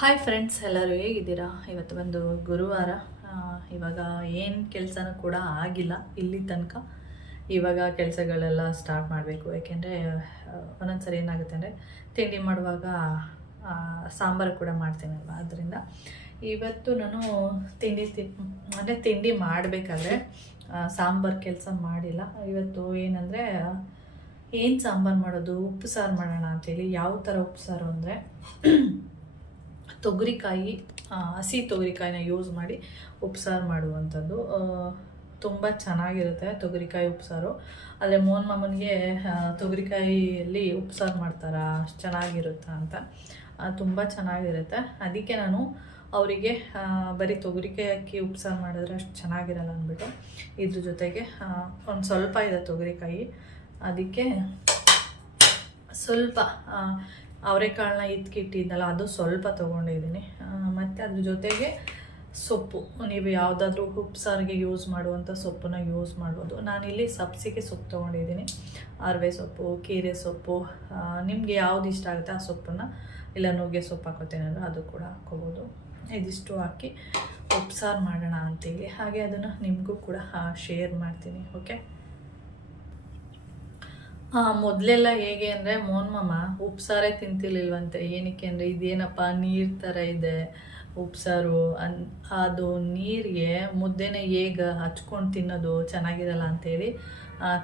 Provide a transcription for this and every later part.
Hi friends, ಎಲ್ಲರೂ ಹೇಗಿದ್ದೀರಾ? ಇವತ್ತು ಬಂದು ಗುರುವಾರ. ಇವಾಗ ಏನು ಕೆಲಸನೂ ಕೂಡ ಆಗಿಲ್ಲ ಇಲ್ಲಿ ತನಕ. ಇವಾಗ ಕೆಲಸಗಳೆಲ್ಲ ಸ್ಟಾರ್ಟ್ ಮಾಡಬೇಕು. ಯಾಕೆಂದರೆ ಒಂದೊಂದು ಸರಿ ಏನಾಗುತ್ತೆ ಅಂದರೆ ತಿಂಡಿ ಮಾಡುವಾಗ ಸಾಂಬಾರು ಕೂಡ ಮಾಡ್ತೀನಲ್ವ, ಅದರಿಂದ ಇವತ್ತು ನಾನು ತಿಂಡಿ ಮಾಡಬೇಕಾದ್ರೆ ಸಾಂಬಾರು ಕೆಲಸ ಮಾಡಿಲ್ಲ. ಇವತ್ತು ಏನಂದರೆ ಏನು ಸಾಂಬಾರು ಮಾಡೋದು, ಉಪ್ಪು ಸಾರು ಮಾಡೋಣ ಅಂಥೇಳಿ. ಯಾವ ಥರ ಉಪ್ಪು ಸಾರು ಅಂದರೆ ತೊಗರಿಕಾಯಿ, ಹಸಿ ತೊಗರಿಕಾಯಿನ ಯೂಸ್ ಮಾಡಿ ಉಪ್ಸಾರು ಮಾಡುವಂಥದ್ದು. ತುಂಬ ಚೆನ್ನಾಗಿರುತ್ತೆ ತೊಗರಿಕಾಯಿ ಉಪ್ಸಾರು. ಆದರೆ ಮೋಹನ್ ಮಾಮನಿಗೆ ತೊಗರಿಕಾಯಿಯಲ್ಲಿ ಉಪ್ಸಾರು ಮಾಡ್ತಾರಾ, ಅಷ್ಟು ಚೆನ್ನಾಗಿರುತ್ತಾ ಅಂತ. ತುಂಬ ಚೆನ್ನಾಗಿರುತ್ತೆ. ಅದಕ್ಕೆ ನಾನು ಅವರಿಗೆ ಬರೀ ತೊಗರಿಕಾಯಿ ಹಾಕಿ ಉಪ್ಸಾರು ಮಾಡಿದ್ರೆ ಅಷ್ಟು ಚೆನ್ನಾಗಿರಲ್ಲ ಅಂದ್ಬಿಟ್ಟು ಇದ್ರ ಜೊತೆಗೆ ಒಂದು ಸ್ವಲ್ಪ ಇದೆ ತೊಗರಿಕಾಯಿ, ಅದಕ್ಕೆ ಸ್ವಲ್ಪ ಅವರೆಕಾಳನ್ನ ಇಟ್ಕಿಟ್ಟಿದ್ದಲ್ಲ ಅದು ಸ್ವಲ್ಪ ತೊಗೊಂಡಿದ್ದೀನಿ. ಮತ್ತು ಅದ್ರ ಜೊತೆಗೆ ಸೊಪ್ಪು, ನೀವು ಯಾವುದಾದ್ರೂ ಉಪ್ಸಾರಿಗೆ ಯೂಸ್ ಮಾಡುವಂಥ ಸೊಪ್ಪನ್ನ ಯೂಸ್ ಮಾಡ್ಬೋದು. ನಾನಿಲ್ಲಿ ಸಬ್ಸಿಗೆ ಸೊಪ್ಪು ತೊಗೊಂಡಿದ್ದೀನಿ. ಅರವೆ ಸೊಪ್ಪು, ಕೀರೆ ಸೊಪ್ಪು, ನಿಮಗೆ ಯಾವ್ದು ಇಷ್ಟ ಆಗುತ್ತೆ ಆ ಸೊಪ್ಪನ್ನು, ಇಲ್ಲ ನುಗ್ಗೆ ಸೊಪ್ಪು ಹಾಕೋತೇನಲ್ಲ ಅದು ಕೂಡ ಹಾಕೋಬೋದು. ಇದಿಷ್ಟು ಹಾಕಿ ಉಪ್ಸಾರು ಮಾಡೋಣ ಅಂತೇಳಿ, ಹಾಗೆ ಅದನ್ನು ನಿಮಗೂ ಕೂಡ ಶೇರ್ ಮಾಡ್ತೀನಿ. ಓಕೆ, ಮೊದಲೆಲ್ಲ ಹೇಗೆ ಅಂದರೆ ಮೋಹನ್ ಮಾಮ ಉಪ್ಸಾರೇ ತಿಂತಿರ್ಲಿಲ್ವಂತೆ. ಏನಕ್ಕೆ ಅಂದರೆ ಇದೇನಪ್ಪ ನೀರು ಥರ ಇದೆ ಉಪ್ಸಾರು, ಅದು ನೀರಿಗೆ ಮುದ್ದೆನೇ ಹೇಗೆ ಹಚ್ಕೊಂಡು ತಿನ್ನೋದು ಚೆನ್ನಾಗಿರಲ್ಲ ಅಂಥೇಳಿ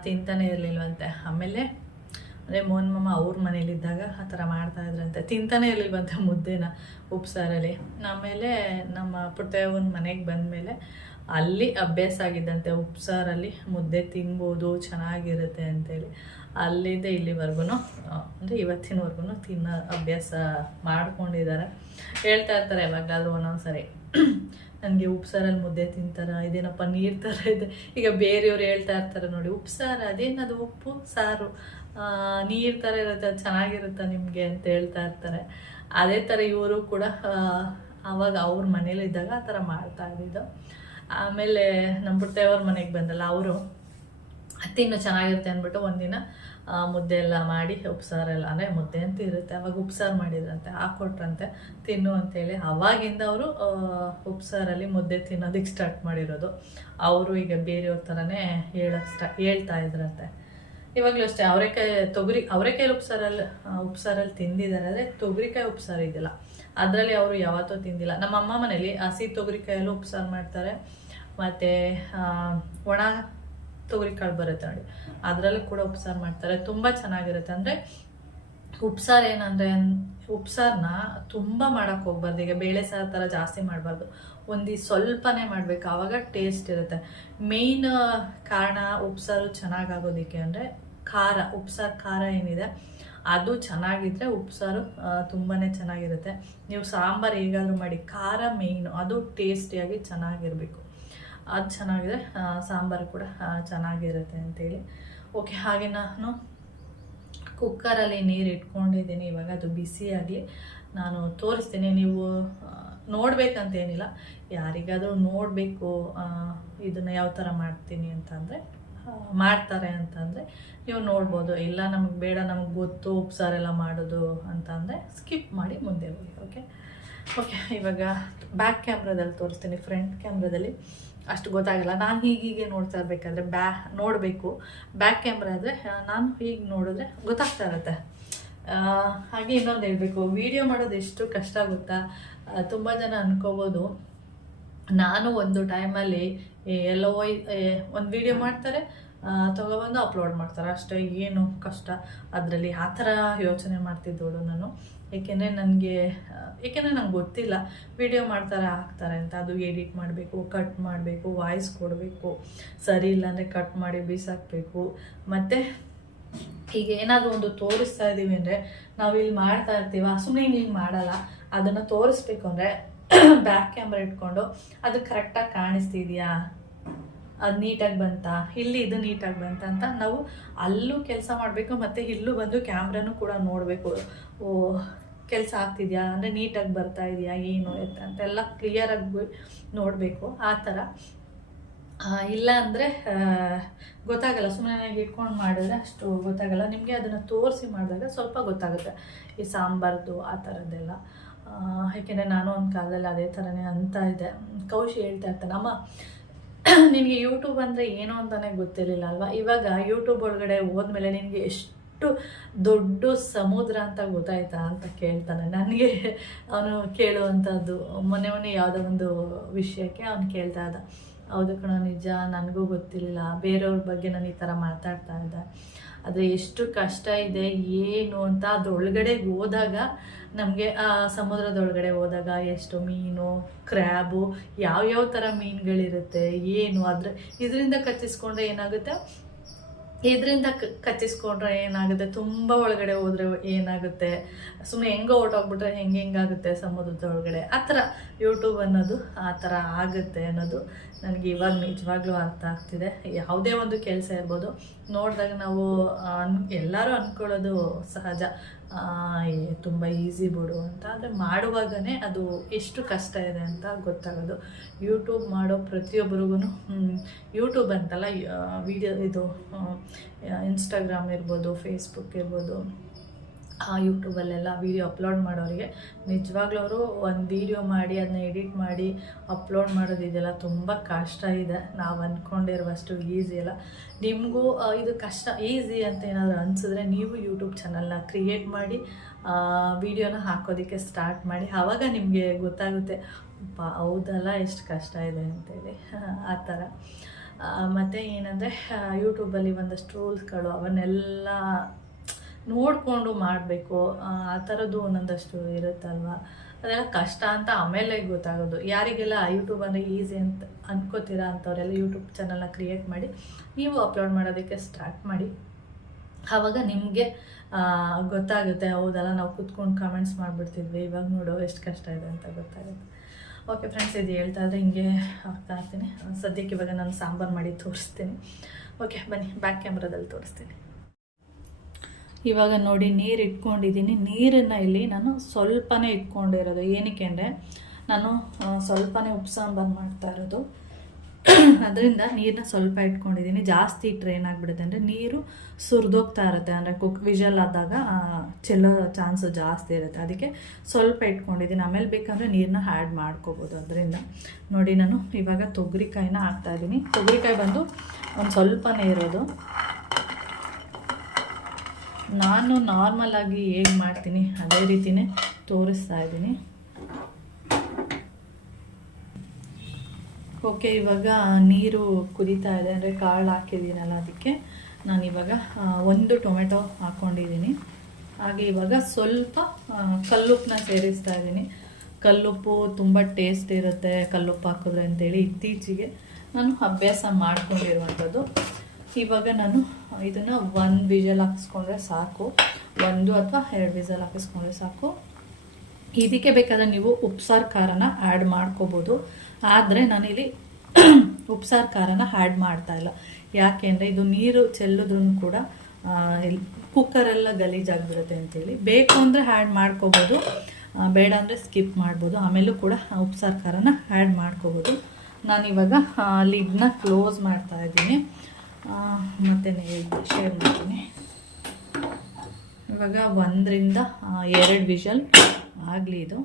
ತಿಂತಾನೆ ಇರಲಿಲ್ವಂತೆ. ಆಮೇಲೆ ಅಂದರೆ ಮೋಹನ್ ಮಾಮ ಅವ್ರ ಮನೇಲಿದ್ದಾಗ ಆ ಥರ ಮಾಡ್ತಾಯಿದ್ರಂತೆ, ತಿಂತಾನೆ ಇರಲಿಲ್ವಂತೆ ಮುದ್ದೆನ ಉಪ್ಸಾರಲ್ಲಿ. ಆಮೇಲೆ ನಮ್ಮ ಪುಟ್ಟವ್ವನ ಮನೆಗೆ ಬಂದಮೇಲೆ ಅಲ್ಲಿ ಅಭ್ಯಾಸ ಆಗಿದ್ದಂತೆ ಉಪ್ಸಾರಲ್ಲಿ ಮುದ್ದೆ ತಿನ್ಬೋದು, ಚೆನ್ನಾಗಿರುತ್ತೆ ಅಂತೇಳಿ. ಅಲ್ಲಿಂದ ಇಲ್ಲಿವರೆಗೂ ಅಂದರೆ ಇವತ್ತಿನವರೆಗೂ ತಿನ್ನೋ ಅಭ್ಯಾಸ ಮಾಡ್ಕೊಂಡಿದ್ದಾರೆ. ಹೇಳ್ತಾ ಇರ್ತಾರೆ ಯಾವಾಗಲಾದ್ರೂ ಒಂದೊಂದು ಸರಿ, ನನಗೆ ಉಪ್ಸಾರಲ್ಲಿ ಮುದ್ದೆ ತಿಂತಾರ, ಇದೇನಪ್ಪ ನೀರು ಥರ ಇದೆ. ಈಗ ಬೇರೆಯವ್ರು ಹೇಳ್ತಾ ಇರ್ತಾರೆ ನೋಡಿ, ಉಪ್ಸಾರು ಅದೇನದು ಉಪ್ಪು ಸಾರು ನೀರು ಥರ ಇರುತ್ತೆ, ಅದು ಚೆನ್ನಾಗಿರುತ್ತೆ ನಿಮಗೆ ಅಂತ ಹೇಳ್ತಾ ಇರ್ತಾರೆ. ಅದೇ ಥರ ಇವರು ಕೂಡ ಆವಾಗ ಅವ್ರ ಮನೇಲಿದ್ದಾಗ ಆ ಥರ ಮಾಡ್ತಾ ಇದ್ದಿದ್ದು. ಆಮೇಲೆ ನಮ್ಮ ಪುಟ್ಟವ್ರ ಮನೆಗೆ ಬಂದಲ್ಲ, ಅವರು ತಿನ್ನು ಚೆನ್ನಾಗಿರುತ್ತೆ ಅಂದ್ಬಿಟ್ಟು ಒಂದಿನ ಮುದ್ದೆ ಎಲ್ಲ ಮಾಡಿ ಉಪ್ಸಾರೆಲ್ಲ, ಅಂದರೆ ಮುದ್ದೆ ಅಂತ ಇರುತ್ತೆ ಅವಾಗ ಉಪ್ಸಾರು ಮಾಡಿದ್ರಂತೆ, ಹಾಕ್ಕೊಟ್ರಂತೆ ತಿನ್ನು ಅಂತೇಳಿ. ಅವಾಗಿಂದ ಅವರು ಉಪ್ಸಾರಲ್ಲಿ ಮುದ್ದೆ ತಿನ್ನೋದಕ್ಕೆ ಸ್ಟಾರ್ಟ್ ಮಾಡಿರೋದು. ಅವರು ಈಗ ಬೇರೆಯವ್ರ ಥರನೇ ಹೇಳ್ತಾ ಇದ್ರಂತೆ. ಇವಾಗಲೂ ಅಷ್ಟೇ ಅವರೆಕಾಯಿ ಉಪ್ಸಾರಲ್ಲಿ ತಿಂದಿದ್ದಾರೆ. ಆದರೆ ತೊಗರಿಕಾಯಿ ಉಪ್ಸಾರು ಇದೆಯಲ್ಲ ಅದರಲ್ಲಿ ಅವರು ಯಾವತ್ತೂ ತಿಂದಿಲ್ಲ. ನಮ್ಮ ಅಮ್ಮ ಮನೇಲಿ ಹಸಿ ತೊಗರಿಕಾಯಲ್ಲೂ ಉಪ್ಸಾರು ಮಾಡ್ತಾರೆ, ಮತ್ತು ಒಣ ತೊಗರಿಕಾಳು ಬರುತ್ತೆ ನೋಡಿ ಅದರಲ್ಲೂ ಕೂಡ ಉಪ್ಸಾರು ಮಾಡ್ತಾರೆ. ತುಂಬ ಚೆನ್ನಾಗಿರುತ್ತೆ. ಅಂದರೆ ಉಪ್ಸಾರು ಏನಂದರೆ ಉಪ್ಸಾರನ್ನ ತುಂಬ ಮಾಡೋಕ್ಕೆ ಹೋಗ್ಬಾರ್ದು. ಈಗ ಬೇಳೆ ಸಾರು ಥರ ಜಾಸ್ತಿ ಮಾಡಬಾರ್ದು, ಸ್ವಲ್ಪನೇ ಮಾಡಬೇಕು, ಆವಾಗ ಟೇಸ್ಟ್ ಇರುತ್ತೆ. ಮೇಯ್ನ್ ಕಾರಣ ಉಪ್ಸಾರು ಚೆನ್ನಾಗಾಗೋದಕ್ಕೆ ಅಂದರೆ ಉಪ್ಸಾರು ಖಾರ ಏನಿದೆ ಅದು ಚೆನ್ನಾಗಿದ್ರೆ ಉಪ್ಸಾರು ತುಂಬಾ ಚೆನ್ನಾಗಿರುತ್ತೆ. ನೀವು ಸಾಂಬಾರು ಹೇಗಾದರೂ ಮಾಡಿ, ಖಾರ ಮೇಯ್ನು, ಅದು ಟೇಸ್ಟಿಯಾಗಿ ಚೆನ್ನಾಗಿರಬೇಕು. ಅದು ಚೆನ್ನಾಗಿದ್ರೆ ಸಾಂಬಾರು ಕೂಡ ಚೆನ್ನಾಗಿರುತ್ತೆ ಅಂತೇಳಿ. ಓಕೆ, ಹಾಗೆ ನಾನು ಕುಕ್ಕರಲ್ಲಿ ನೀರು ಇಟ್ಕೊಂಡಿದ್ದೀನಿ. ಇವಾಗ ಅದು ಬಿಸಿಯಾಗಿ ನಾನು ತೋರಿಸ್ತೀನಿ. ನೀವು ನೋಡಬೇಕಂತೇನಿಲ್ಲ, ಯಾರಿಗಾದರೂ ನೋಡಬೇಕು ಇದನ್ನು ಯಾವ ಥರ ಮಾಡ್ತೀನಿ ಮಾಡ್ತಾರೆ ಅಂತಂದರೆ ನೀವು ನೋಡ್ಬೋದು. ಇಲ್ಲ ನಮಗೆ ಬೇಡ, ನಮಗೆ ಗೊತ್ತು ಉಪ್ಸಾರೆಲ್ಲ ಮಾಡೋದು ಅಂತಂದರೆ ಸ್ಕಿಪ್ ಮಾಡಿ ಮುಂದೆ ಹೋಗಿ. ಓಕೆ, ಇವಾಗ ಬ್ಯಾಕ್ ಕ್ಯಾಮ್ರಾದಲ್ಲಿ ತೋರಿಸ್ತೀನಿ. ಫ್ರಂಟ್ ಕ್ಯಾಮ್ರಾದಲ್ಲಿ ಅಷ್ಟು ಗೊತ್ತಾಗಲ್ಲ. ನಾನು ಹೀಗೆ ನೋಡ್ತಾ ಇರಬೇಕಾದ್ರೆ ನೋಡಬೇಕು. ಬ್ಯಾಕ್ ಕ್ಯಾಮ್ರಾ ಆದರೆ ನಾನು ಹೀಗೆ ನೋಡಿದ್ರೆ ಗೊತ್ತಾಗ್ತಾ ಇರುತ್ತೆ. ಹಾಗೆ ಇನ್ನೊಂದು ಹೇಳಬೇಕು, ವಿಡಿಯೋ ಮಾಡೋದು ಎಷ್ಟು ಕಷ್ಟ ಗೊತ್ತಾ? ತುಂಬ ಜನ ಅನ್ಕೋಬೋದು ನಾನು ಒಂದು ಟೈಮಲ್ಲಿ ಎಲ್ಲೋ ಒಂದು ವಿಡಿಯೋ ಮಾಡ್ತಾರೆ, ತೊಗೊಬಂದು ಅಪ್ಲೋಡ್ ಮಾಡ್ತಾರೆ ಅಷ್ಟೇ, ಏನು ಕಷ್ಟ ಅದರಲ್ಲಿ. ಆ ಥರ ಯೋಚನೆ ಮಾಡ್ತಿದ್ದೋಳು ನಾನು. ಏಕೆಂದರೆ ನನಗೆ ಗೊತ್ತಿಲ್ಲ ವಿಡಿಯೋ ಮಾಡ್ತಾರೆ ಹಾಕ್ತಾರೆ ಅಂತ. ಅದು ಎಡಿಟ್ ಮಾಡಬೇಕು, ಕಟ್ ಮಾಡಬೇಕು, ವಾಯ್ಸ್ ಕೊಡಬೇಕು, ಸರಿ ಇಲ್ಲ ಅಂದರೆ ಕಟ್ ಮಾಡಿ ಬೀಸಾಕಬೇಕು. ಮತ್ತು ಈಗ ಏನಾದರೂ ಒಂದು ತೋರಿಸ್ತಾ ಇದ್ದೀವಿ ಅಂದರೆ ನಾವು ಇಲ್ಲಿ ಮಾಡ್ತಾ ಇರ್ತೀವ, ಸುಮ್ಮನೆ ಹಿಂಗೆ ಮಾಡಲ್ಲ. ಅದನ್ನು ತೋರಿಸ್ಬೇಕು ಅಂದರೆ ಬ್ಯಾಕ್ ಕ್ಯಾಮ್ರಾ ಇಟ್ಕೊಂಡು ಅದು ಕರೆಕ್ಟಾಗಿ ಕಾಣಿಸ್ತಿದೆಯಾ, ಅದು ನೀಟಾಗಿ ಬಂತಾ, ಇಲ್ಲಿ ಇದು ನೀಟಾಗಿ ಬಂತ ಅಂತ ನಾವು ಅಲ್ಲೂ ಕೆಲಸ ಮಾಡಬೇಕು. ಮತ್ತು ಇಲ್ಲೂ ಬಂದು ಕ್ಯಾಮ್ರಾನು ಕೂಡ ನೋಡಬೇಕು, ಕೆಲಸ ಆಗ್ತಿದೆಯಾ, ಅಂದರೆ ನೀಟಾಗಿ ಬರ್ತಾ ಇದೆಯಾ, ಏನು ಅಂತೆಲ್ಲ ಕ್ಲಿಯರಾಗಿ ನೋಡಬೇಕು. ಆ ಥರ ಇಲ್ಲ ಅಂದರೆ ಗೊತ್ತಾಗಲ್ಲ. ಸುಮ್ಮನೆ ಇಟ್ಕೊಂಡು ಮಾಡಿದ್ರೆ ಅಷ್ಟು ಗೊತ್ತಾಗಲ್ಲ. ನಿಮಗೆ ಅದನ್ನು ತೋರಿಸಿ ಮಾಡಿದಾಗ ಸ್ವಲ್ಪ ಗೊತ್ತಾಗುತ್ತೆ, ಈ ಸಾಂಬಾರ್ದು ಆ ಥರದ್ದೆಲ್ಲ. ಯಾಕೆಂದರೆ ನಾನು ಒಂದು ಕಾಲದಲ್ಲಿ ಅದೇ ಥರನೇ ಅಂತ ಇದ್ದೆ. ಕೌಶಿ ಹೇಳ್ತಾ ಇರ್ತಾನೆ, ಅಮ್ಮ ನಿನಗೆ ಯೂಟ್ಯೂಬ್ ಅಂದರೆ ಏನು ಅಂತಲೇ ಗೊತ್ತಿರಲಿಲ್ಲ ಅಲ್ವಾ, ಇವಾಗ ಯೂಟ್ಯೂಬ್ ಒಳಗಡೆ ಹೋದ್ಮೇಲೆ ನಿನಗೆ ಎಷ್ಟು ದೊಡ್ಡ ಸಮುದ್ರ ಅಂತ ಗೊತ್ತಾಯ್ತಾ ಅಂತ ಕೇಳ್ತಾನೆ. ನನಗೆ ಅವನು ಕೇಳುವಂಥದ್ದು ಮೊನ್ನೆ ಯಾವುದೋ ಒಂದು ವಿಷಯಕ್ಕೆ ಅವನು ಕೇಳ್ತಾ ಇದ್ದ. ಹೌದು ಕಣ, ನಿಜ, ನನಗೂ ಗೊತ್ತಿಲ್ಲ, ಬೇರೆಯವ್ರ ಬಗ್ಗೆ ನಾನು ಈ ಥರ ಮಾತಾಡ್ತಾ ಇದ್ದೆ, ಆದರೆ ಎಷ್ಟು ಕಷ್ಟ ಇದೆ ಏನು ಅಂತ ಅದರೊಳಗಡೆ ಹೋದಾಗ ನಮಗೆ ಆ ಸಮುದ್ರದೊಳಗಡೆ ಹೋದಾಗ ಎಷ್ಟು ಮೀನು, ಕ್ರ್ಯಾಬು, ಯಾವ್ಯಾವ ಥರ ಮೀನುಗಳಿರುತ್ತೆ ಏನು, ಇದರಿಂದ ಕಚ್ಚಿಸ್ಕೊಂಡ್ರೆ ಏನಾಗುತ್ತೆ, ಇದರಿಂದ ಕಚ್ಚಿಸ್ಕೊಂಡ್ರೆ ಏನಾಗುತ್ತೆ, ತುಂಬ ಒಳಗಡೆ ಹೋದರೆ ಏನಾಗುತ್ತೆ, ಸುಮ್ಮನೆ ಹೆಂಗೋ ಹೊರ್ಟೋಗ್ಬಿಟ್ರೆ ಹೆಂಗಾಗುತ್ತೆ ಸಮುದ್ರದ ಒಳಗಡೆ, ಆ ಥರ ಯೂಟ್ಯೂಬ್ ಅನ್ನೋದು ಆ ಥರ ಆಗುತ್ತೆ ಅನ್ನೋದು ನನಗೆ ಇವಾಗ ನಿಜವಾಗ್ಲೂ ಅರ್ಥ ಆಗ್ತಿದೆ. ಯಾವುದೇ ಒಂದು ಕೆಲಸ ಇರ್ಬೋದು, ನೋಡಿದಾಗ ನಾವು ಎಲ್ಲರೂ ಅಂದ್ಕೊಳ್ಳೋದು ಸಹಜ, ತುಂಬ ಈಸಿ ಬಿಡು ಅಂತ. ಆದರೆ ಮಾಡುವಾಗಲೇ ಅದು ಎಷ್ಟು ಕಷ್ಟ ಇದೆ ಅಂತ ಗೊತ್ತಾಗೋದು. ಯೂಟ್ಯೂಬ್ ಮಾಡೋ ಪ್ರತಿಯೊಬ್ಬರಿಗೂ, ಯೂಟ್ಯೂಬ್ ಅಂತಲ್ಲ, ಇದು ಇನ್ಸ್ಟಾಗ್ರಾಮ್ ಇರ್ಬೋದು, ಫೇಸ್ಬುಕ್ ಇರ್ಬೋದು, ಯೂಟ್ಯೂಬಲ್ಲೆಲ್ಲ ವೀಡಿಯೋ ಅಪ್ಲೋಡ್ ಮಾಡೋರಿಗೆ ನಿಜವಾಗ್ಲೂ ಅವರು ಒಂದು ವೀಡಿಯೋ ಮಾಡಿ ಅದನ್ನ ಎಡಿಟ್ ಮಾಡಿ ಅಪ್ಲೋಡ್ ಮಾಡೋದಿದೆಯಲ್ಲ ತುಂಬ ಕಷ್ಟ ಇದೆ. ನಾವು ಅಂದ್ಕೊಂಡಿರುವಷ್ಟು ಈಸಿ ಅಲ್ಲ. ನಿಮಗೂ ಇದು ಕಷ್ಟ ಈಸಿ ಅಂತ ಏನಾದರೂ ಅನಿಸಿದ್ರೆ ನೀವು ಯೂಟ್ಯೂಬ್ ಚಾನಲ್ನ ಕ್ರಿಯೇಟ್ ಮಾಡಿ ವೀಡಿಯೋನ ಹಾಕೋದಕ್ಕೆ ಸ್ಟಾರ್ಟ್ ಮಾಡಿ. ಆವಾಗ ನಿಮಗೆ ಗೊತ್ತಾಗುತ್ತೆ, ಹೌದಲ್ಲ ಎಷ್ಟು ಕಷ್ಟ ಇದೆ ಅಂತೇಳಿ, ಆ ಥರ. ಮತ್ತು ಏನಂದರೆ ಯೂಟ್ಯೂಬಲ್ಲಿ ಒಂದಷ್ಟು ರೂಲ್ಸ್ಗಳು ಅವನ್ನೆಲ್ಲ ನೋಡಿಕೊಂಡು ಮಾಡಬೇಕು, ಆ ಥರದ್ದು ಒಂದೊಂದಷ್ಟು ಇರುತ್ತಲ್ವ, ಅದೆಲ್ಲ ಕಷ್ಟ ಅಂತ ಆಮೇಲೆ ಗೊತ್ತಾಗೋದು. ಯಾರಿಗೆಲ್ಲ ಯೂಟ್ಯೂಬ್ ಅಂದರೆ ಈಸಿ ಅಂತ ಅನ್ಕೋತೀರಾ ಅಂಥವರೆಲ್ಲ ಯೂಟ್ಯೂಬ್ ಚಾನಲ್ನ ಕ್ರಿಯೇಟ್ ಮಾಡಿ ನೀವು ಅಪ್ಲೋಡ್ ಮಾಡೋದಕ್ಕೆ ಸ್ಟಾರ್ಟ್ ಮಾಡಿ. ಆವಾಗ ನಿಮಗೆ ಗೊತ್ತಾಗುತ್ತೆ, ಹೌದಲ್ಲ ನಾವು ಕೂತ್ಕೊಂಡು ಕಮೆಂಟ್ಸ್ ಮಾಡಿಬಿಡ್ತಿದ್ವಿ, ಇವಾಗ ನೋಡೋ ಎಷ್ಟು ಕಷ್ಟ ಇದೆ ಅಂತ ಗೊತ್ತಾಗುತ್ತೆ. ಓಕೆ ಫ್ರೆಂಡ್ಸ್, ಇದು ಹೇಳ್ತಾ ಇದ್ರೆ ಹಿಂಗೆ ಆಗ್ತಾ ಇರ್ತೀನಿ. ಸದ್ಯಕ್ಕೆ ಇವಾಗ ನಾನು ಸಾಂಬಾರು ಮಾಡಿ ತೋರಿಸ್ತೀನಿ. ಓಕೆ ಬನ್ನಿ, ಬ್ಯಾಕ್ ಕ್ಯಾಮ್ರಾದಲ್ಲಿ ತೋರಿಸ್ತೀನಿ. ಇವಾಗ ನೋಡಿ ನೀರು ಇಟ್ಕೊಂಡಿದ್ದೀನಿ. ನೀರನ್ನು ಇಲ್ಲಿ ನಾನು ಸ್ವಲ್ಪನೇ ಇಟ್ಕೊಂಡಿರೋದು. ಏನಕ್ಕೆ ಅಂದರೆ ನಾನು ಸ್ವಲ್ಪನೇ ಉಪ್ಪು ಸಾಂಬಾರು ಮಾಡ್ತಾ ಇರೋದು, ಅದರಿಂದ ನೀರನ್ನ ಸ್ವಲ್ಪ ಇಟ್ಕೊಂಡಿದ್ದೀನಿ. ಜಾಸ್ತಿ ಇಟ್ಟರೆ ಏನಾಗ್ಬಿಡುತ್ತೆ ಅಂದರೆ ನೀರು ಸುರಿದೋಗ್ತಾ ಇರುತ್ತೆ, ಅಂದರೆ ವಿಷಲ್ ಆದಾಗ ಚೆಲ್ಲೋ ಚಾನ್ಸು ಜಾಸ್ತಿ ಇರುತ್ತೆ. ಅದಕ್ಕೆ ಸ್ವಲ್ಪ ಇಟ್ಕೊಂಡಿದ್ದೀನಿ. ಆಮೇಲೆ ಬೇಕಂದರೆ ನೀರನ್ನ ಆ್ಯಡ್ ಮಾಡ್ಕೋಬೋದು. ಅದರಿಂದ ನೋಡಿ ನಾನು ಇವಾಗ ತೊಗರಿಕಾಯಿನ ಹಾಕ್ತಾಯಿದ್ದೀನಿ. ತೊಗರಿಕಾಯಿ ಬಂದು ಒಂದು ಸ್ವಲ್ಪನೇ ಇರೋದು. ನಾನು ನಾರ್ಮಲಾಗಿ ಹೇಗೆ ಮಾಡ್ತೀನಿ ಅದೇ ರೀತಿಯೇ ತೋರಿಸ್ತಾ ಇದ್ದೀನಿ. ಓಕೆ, ಇವಾಗ ನೀರು ಕುದೀತಾ ಇದೆ, ಅಂದರೆ ಕಾಳು ಹಾಕಿದ್ದೀನಲ್ಲ, ಅದಕ್ಕೆ ನಾನಿವಾಗ ಒಂದು ಟೊಮೆಟೊ ಹಾಕ್ಕೊಂಡಿದ್ದೀನಿ. ಹಾಗೆ ಇವಾಗ ಸ್ವಲ್ಪ ಕಲ್ಲುಪ್ಪನ್ನ ಸೇರಿಸ್ತಾ ಇದ್ದೀನಿ. ಕಲ್ಲುಪ್ಪು ತುಂಬ ಟೇಸ್ಟ್ ಇರುತ್ತೆ ಕಲ್ಲುಪ್ಪು ಹಾಕಿದ್ರೆ ಅಂತೇಳಿ ಇತ್ತೀಚೆಗೆ ನಾನು ಅಭ್ಯಾಸ ಮಾಡ್ಕೊಂಡಿರುವಂಥದ್ದು. ಇವಾಗ ನಾನು ಇದನ್ನು 1 ವಿಷಲ್ ಹಾಕಿಸ್ಕೊಂಡ್ರೆ ಸಾಕು, 1 ಅಥವಾ 2 ವಿಷಲ್ ಹಾಕಿಸ್ಕೊಂಡ್ರೆ ಸಾಕು. ಇದಕ್ಕೆ ಬೇಕಾದರೆ ನೀವು ಉಪ್ಸಾರು ಖಾರನ ಆ್ಯಡ್ ಮಾಡ್ಕೋಬೋದು. ಆದರೆ ನಾನಿಲ್ಲಿ ಉಪ್ಸಾರು ಖಾರನ ಆ್ಯಡ್ ಮಾಡ್ತಾಯಿಲ್ಲ. ಯಾಕೆ ಅಂದರೆ ಇದು ನೀರು ಚೆಲ್ಲಿದ್ರೂ ಕೂಡ ಕುಕ್ಕರೆಲ್ಲ ಗಲೀಜಾಗಿಬಿಡುತ್ತೆ ಅಂತೇಳಿ. ಬೇಕು ಅಂದರೆ ಆ್ಯಡ್ ಮಾಡ್ಕೋಬೋದು, ಬೇಡ ಅಂದರೆ ಸ್ಕಿಪ್ ಮಾಡ್ಬೋದು. ಆಮೇಲೂ ಕೂಡ ಉಪ್ಸಾರು ಖಾರನ ಆ್ಯಡ್ ಮಾಡ್ಕೋಬೋದು. ನಾನಿವಾಗ ಲಿಡ್ನ ಕ್ಲೋಸ್ ಮಾಡ್ತಾಯಿದ್ದೀನಿ. ಮತ್ತು ಶೇರ್ ಮಾಡ್ತೀನಿ. ಇವಾಗ 1 ರಿಂದ 2 ವಿಷಲ್ ಆಗಲಿ ಇದು.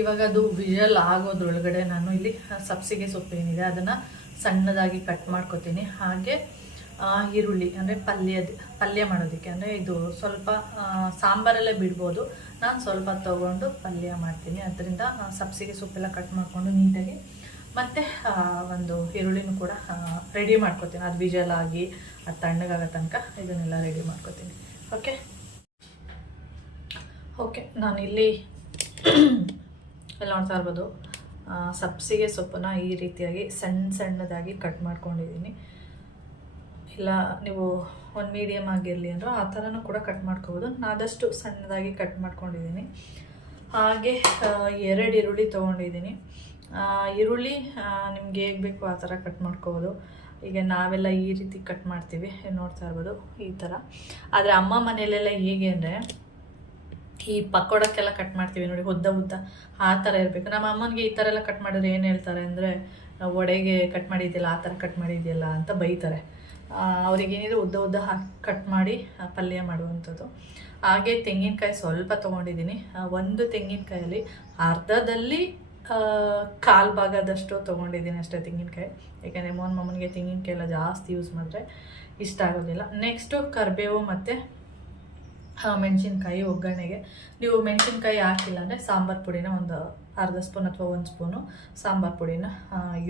ಇವಾಗ ಅದು ವಿಷಲ್ ಆಗೋದ್ರೊಳಗಡೆ ನಾನು ಇಲ್ಲಿ ಸಬ್ಸಿಗೆ ಸೊಪ್ಪು ಏನಿದೆ ಅದನ್ನು ಸಣ್ಣದಾಗಿ ಕಟ್ ಮಾಡ್ಕೊತೀನಿ. ಹಾಗೆ ಈರುಳ್ಳಿ, ಅಂದರೆ ಪಲ್ಯ ಮಾಡೋದಕ್ಕೆ, ಅಂದರೆ ಇದು ಸ್ವಲ್ಪ ಸಾಂಬಾರಲ್ಲೇ ಬಿಡ್ಬೋದು, ನಾನು ಸ್ವಲ್ಪ ತೊಗೊಂಡು ಪಲ್ಯ ಮಾಡ್ತೀನಿ. ಅದರಿಂದ ಸಬ್ಸಿಗೆ ಸೊಪ್ಪೆಲ್ಲ ಕಟ್ ಮಾಡಿಕೊಂಡು ನೀಟಾಗಿ ಮತ್ತು ಒಂದು ಈರುಳ್ಳಿನೂ ಕೂಡ ರೆಡಿ ಮಾಡ್ಕೊತೀನಿ. ಅದು ವಿಷಲ್ ಆಗಿ ಅದು ತಣ್ಣಗಾಗೋ ತನಕ ಇದನ್ನೆಲ್ಲ ರೆಡಿ ಮಾಡ್ಕೊತೀನಿ. ಓಕೆ ನಾನಿಲ್ಲಿ ಎಲ್ಲ ನೋಡ್ತಾ ಇರ್ಬೋದು, ಸಬ್ಸಿಗೆ ಸೊಪ್ಪನ್ನ ಈ ರೀತಿಯಾಗಿ ಸಣ್ಣದಾಗಿ ಕಟ್ ಮಾಡ್ಕೊಂಡಿದ್ದೀನಿ. ಇಲ್ಲ ನೀವು ಒಂದು ಮೀಡಿಯಮ್ ಆಗಿರಲಿ ಅಂದ್ರೆ ಆ ಥರನೂ ಕೂಡ ಕಟ್ ಮಾಡ್ಕೋಬೋದು. ನಾನು ಆದಷ್ಟು ಸಣ್ಣದಾಗಿ ಕಟ್ ಮಾಡ್ಕೊಂಡಿದ್ದೀನಿ. ಹಾಗೆ 2 ಈರುಳ್ಳಿ ತೊಗೊಂಡಿದ್ದೀನಿ. ಈರುಳ್ಳಿ ನಿಮ್ಗೆ ಹೇಗೆ ಬೇಕು ಆ ಥರ ಕಟ್ ಮಾಡ್ಕೋಬೋದು. ಈಗ ನಾವೆಲ್ಲ ಈ ರೀತಿ ಕಟ್ ಮಾಡ್ತೀವಿ, ನೋಡ್ತಾ ಇರ್ಬೋದು ಈ ಥರ. ಆದರೆ ಅಮ್ಮ ಮನೆಯಲ್ಲೆಲ್ಲ ಹೇಗೆ ಅಂದರೆ ಈ ಪಕೋಡಕ್ಕೆಲ್ಲ ಕಟ್ ಮಾಡ್ತೀವಿ ನೋಡಿ, ಉದ್ದ ಆ ಥರ ಇರಬೇಕು. ನಮ್ಮ ಅಮ್ಮನಿಗೆ ಈ ಥರ ಎಲ್ಲ ಕಟ್ ಮಾಡಿದ್ರೆ ಏನು ಹೇಳ್ತಾರೆ ಅಂದರೆ, ವಡೆಗೆ ಕಟ್ ಮಾಡಿದ್ಯಲ್ಲ ಆ ಥರ ಕಟ್ ಮಾಡಿದ್ಯಲ್ಲ ಅಂತ ಬೈತಾರೆ. ಅವ್ರಿಗೇನಿದ್ರು ಉದ್ದ ಹಾಕಿ ಕಟ್ ಮಾಡಿ ಪಲ್ಯ ಮಾಡುವಂಥದ್ದು. ಹಾಗೆ ತೆಂಗಿನಕಾಯಿ ಸ್ವಲ್ಪ ತೊಗೊಂಡಿದ್ದೀನಿ. ಒಂದು ತೆಂಗಿನಕಾಯಲ್ಲಿ ಅರ್ಧದಲ್ಲಿ ಕಾಲು ಭಾಗದಷ್ಟು ತೊಗೊಂಡಿದ್ದೀನಿ ಅಷ್ಟೇ ತೆಂಗಿನಕಾಯಿ. ಯಾಕೆಂದರೆ ಮೋಹನ್ ಮಾಮನಿಗೆ ತೆಂಗಿನಕಾಯಿ ಎಲ್ಲ ಜಾಸ್ತಿ ಯೂಸ್ ಮಾಡಿದ್ರೆ ಇಷ್ಟ ಆಗೋದಿಲ್ಲ. ನೆಕ್ಸ್ಟು ಕರಿಬೇವು ಮತ್ತು ಮೆಣಸಿನ್ಕಾಯಿ ಒಗ್ಗರಣೆಗೆ. ನೀವು ಮೆಣಸಿನ್ಕಾಯಿ ಹಾಕಿಲ್ಲ ಅಂದರೆ ಸಾಂಬಾರು ಪುಡಿನ ಒಂದು ಅರ್ಧ ಸ್ಪೂನ್ ಅಥವಾ 1 ಸ್ಪೂನು ಸಾಂಬಾರು ಪುಡಿನ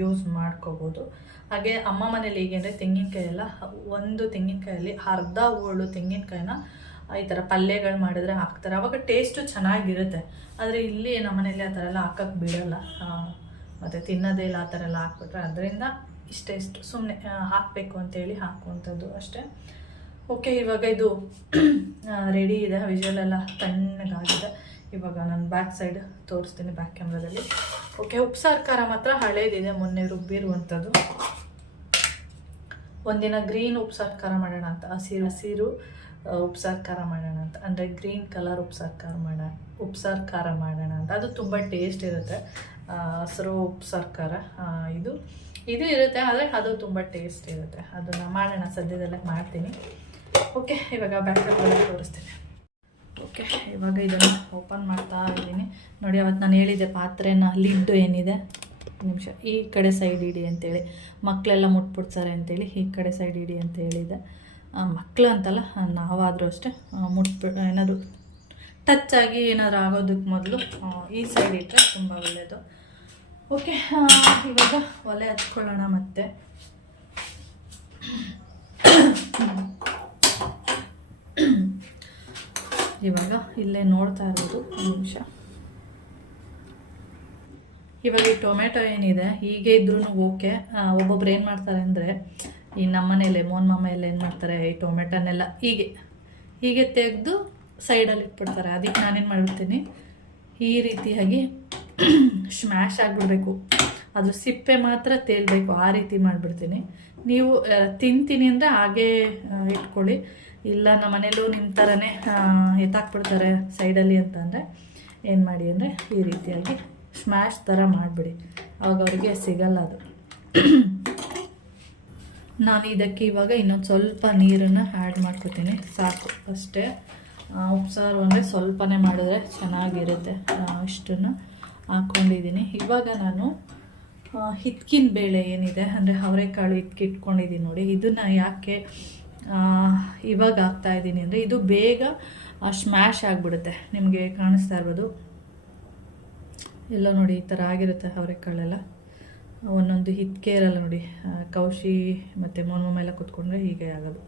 ಯೂಸ್ ಮಾಡ್ಕೋಬೋದು. ಹಾಗೆ ಅಮ್ಮ ಮನೇಲಿ ಹೇಗೆ ಅಂದರೆ ತೆಂಗಿನಕಾಯಿ ಎಲ್ಲ ಒಂದು ತೆಂಗಿನಕಾಯಲ್ಲಿ ಅರ್ಧ ಹೋಳು ತೆಂಗಿನಕಾಯಿನ ಈ ಥರ ಪಲ್ಯಗಳು ಮಾಡಿದ್ರೆ ಹಾಕ್ತಾರೆ, ಆವಾಗ ಟೇಸ್ಟು ಚೆನ್ನಾಗಿರುತ್ತೆ. ಆದರೆ ಇಲ್ಲಿ ನಮ್ಮ ಮನೇಲಿ ಆ ಥರ ಎಲ್ಲ ಹಾಕೋಕ್ಕೆ ಬಿಡೋಲ್ಲ, ಮತ್ತು ತಿನ್ನೋದೇ ಇಲ್ಲ ಆ ಥರ ಎಲ್ಲ ಹಾಕ್ಬಿಟ್ರೆ. ಅದರಿಂದ ಇಷ್ಟು ಸುಮ್ಮನೆ ಹಾಕಬೇಕು ಅಂತೇಳಿ ಹಾಕುವಂಥದ್ದು ಅಷ್ಟೇ. ಓಕೆ, ಇವಾಗ ಇದು ರೆಡಿ ಇದೆ. ವಿಜುವಲ್ ಎಲ್ಲ ತಣ್ಣಗಾಗಿದೆ. ಇವಾಗ ನಾನು ಬ್ಯಾಕ್ ಸೈಡ್ ತೋರಿಸ್ತೀನಿ ಬ್ಯಾಕ್ ಕ್ಯಾಮ್ರಾದಲ್ಲಿ. ಓಕೆ, ಉಪ್ಸಾರು ಖಾರ ಮಾತ್ರ ಹಳೇದಿದೆ, ಮೊನ್ನೆ ರುಬ್ಬಿರುವಂಥದ್ದು. ಒಂದಿನ ಗ್ರೀನ್ ಉಪ್ಸಾರು ಖಾರ ಮಾಡೋಣ ಅಂತ, ಹಸಿರು ಉಪ್ಸಾರು ಖಾರ ಮಾಡೋಣ ಅಂತ, ಅಂದರೆ ಗ್ರೀನ್ ಕಲರ್ ಉಪ್ಸಾರು ಖಾರ ಮಾಡೋಣ ಅಂತ. ಅದು ತುಂಬ ಟೇಸ್ಟ್ ಇರುತ್ತೆ. ಹಸಿರು ಉಪ್ಸಾರು ಖಾರ ಇದು ಇರುತ್ತೆ, ಆದರೆ ಅದು ತುಂಬ ಟೇಸ್ಟ್ ಇರುತ್ತೆ. ಅದನ್ನು ಮಾಡೋಣ, ಸದ್ಯದಲ್ಲೇ ಮಾಡ್ತೀನಿ. ಓಕೆ, ಇವಾಗ ಬ್ಯಾಕ್ ಸೈಡ್ ತೋರಿಸ್ತೀನಿ. ಓಕೆ, ಇವಾಗ ಇದನ್ನು ಓಪನ್ ಮಾಡ್ತಾ ಇದ್ದೀನಿ. ನೋಡಿ, ಅವತ್ತು ನಾನು ಹೇಳಿದ್ದೆ ಪಾತ್ರೆನ ಲಿಡ್ ಏನಿದೆ, ನಿಮಿಷ ಈ ಕಡೆ ಸೈಡ್ ಇಡಿ ಅಂತೇಳಿ, ಮಕ್ಕಳೆಲ್ಲ ಮುಟ್ಬಿಡ್ತಾರೆ ಅಂತೇಳಿ ಈ ಕಡೆ ಸೈಡ್ ಇಡಿ ಅಂತ ಹೇಳಿದೆ. ಮಕ್ಕಳು ಅಂತಲ್ಲ, ನಾವಾದರೂ ಅಷ್ಟೇ ಏನಾದರೂ ಟಚ್ ಆಗಿ ಏನಾದರೂ ಆಗೋದಕ್ಕೆ ಮೊದಲು ಈ ಸೈಡ್ ಇಟ್ಟರೆ ತುಂಬ ಒಳ್ಳೆಯದು. ಓಕೆ, ಇವಾಗ ಒಲೆ ಹಚ್ಕೊಳ್ಳೋಣ. ಮತ್ತೆ ಇವಾಗ ಇಲ್ಲೇ ನೋಡ್ತಾ ಇರೋದು, ನಿಮಿಷ. ಇವಾಗ ಈ ಟೊಮೆಟೊ ಏನಿದೆ ಹೀಗೆ ಇದ್ರೂ ಓಕೆ. ಒಬ್ಬೊಬ್ರು ಏನು ಮಾಡ್ತಾರೆ ಅಂದರೆ, ಈ ನಮ್ಮನೇಲಿ ಮೋಹನ್ ಮಾಮ ಎಲ್ಲ ಏನು ಮಾಡ್ತಾರೆ, ಈ ಟೊಮೆಟೊನೆಲ್ಲ ಹೀಗೆ ತೆಗೆದು ಸೈಡಲ್ಲಿ ಇಟ್ಬಿಡ್ತಾರೆ. ಅದಕ್ಕೆ ನಾನೇನು ಮಾಡಿಬಿಡ್ತೀನಿ, ಈ ರೀತಿಯಾಗಿ ಸ್ಮ್ಯಾಶ್ ಆಗಿಬಿಡ್ಬೇಕು, ಅದು ಸಿಪ್ಪೆ ಮಾತ್ರ ತೇಲ್ಬೇಕು, ಆ ರೀತಿ ಮಾಡಿಬಿಡ್ತೀನಿ. ನೀವು ತಿಂತೀನಿ ಅಂದರೆ ಹಾಗೇ ಇಟ್ಕೊಳ್ಳಿ. ಇಲ್ಲ ನಮ್ಮ ಮನೇಲೂ ನಿಮ್ಮ ಥರನೇ ಎತ್ತಾಕ್ಬಿಡ್ತಾರೆ ಸೈಡಲ್ಲಿ ಅಂತಂದರೆ ಏನು ಮಾಡಿ ಅಂದರೆ ಈ ರೀತಿಯಾಗಿ ಸ್ಮ್ಯಾಶ್ ಥರ ಮಾಡಿಬಿಡಿ, ಆವಾಗ ಅವ್ರಿಗೆ ಸಿಗಲ್ಲ ಅದು. ನಾನು ಇದಕ್ಕೆ ಇವಾಗ ಇನ್ನೊಂದು ಸ್ವಲ್ಪ ನೀರನ್ನು ಆ್ಯಡ್ ಮಾಡ್ಕೊತೀನಿ, ಸಾಕು ಅಷ್ಟೇ. ಉಪ್ಸಾರು ಅಂದರೆ ಸ್ವಲ್ಪನೇ ಮಾಡಿದ್ರೆ ಚೆನ್ನಾಗಿರುತ್ತೆ. ಇಷ್ಟನ್ನು ಹಾಕ್ಕೊಂಡಿದ್ದೀನಿ. ಇವಾಗ ನಾನು ಹಿತ್ಕಿನ ಬೇಳೆ ಏನಿದೆ ಅಂದರೆ ಅವರೆಕಾಳು ಇಟ್ಕೊಂಡಿದ್ದೀನಿ ನೋಡಿ, ಇದನ್ನು ಯಾಕೆ ಇವಾಗ ಹಾಕ್ತಾಯಿದ್ದೀನಿ ಅಂದರೆ ಇದು ಬೇಗ ಸ್ಮ್ಯಾಶ್ ಆಗಿಬಿಡುತ್ತೆ. ನಿಮಗೆ ಕಾಣಿಸ್ತಾ ಇರ್ಬೋದು, ಎಲ್ಲ ನೋಡಿ ಈ ಥರ ಆಗಿರುತ್ತೆ ಅವರೆಕಾಳೆಲ್ಲ. ಒಂದೊಂದು ಹಿತ್ಕೆ ಇರಲ್ಲ ನೋಡಿ, ಕೌಶಿ ಮತ್ತು ಮೋಹನ್ ಮಾಮ ಎಲ್ಲ ಕುತ್ಕೊಂಡ್ರೆ ಹೀಗೆ ಆಗೋದು.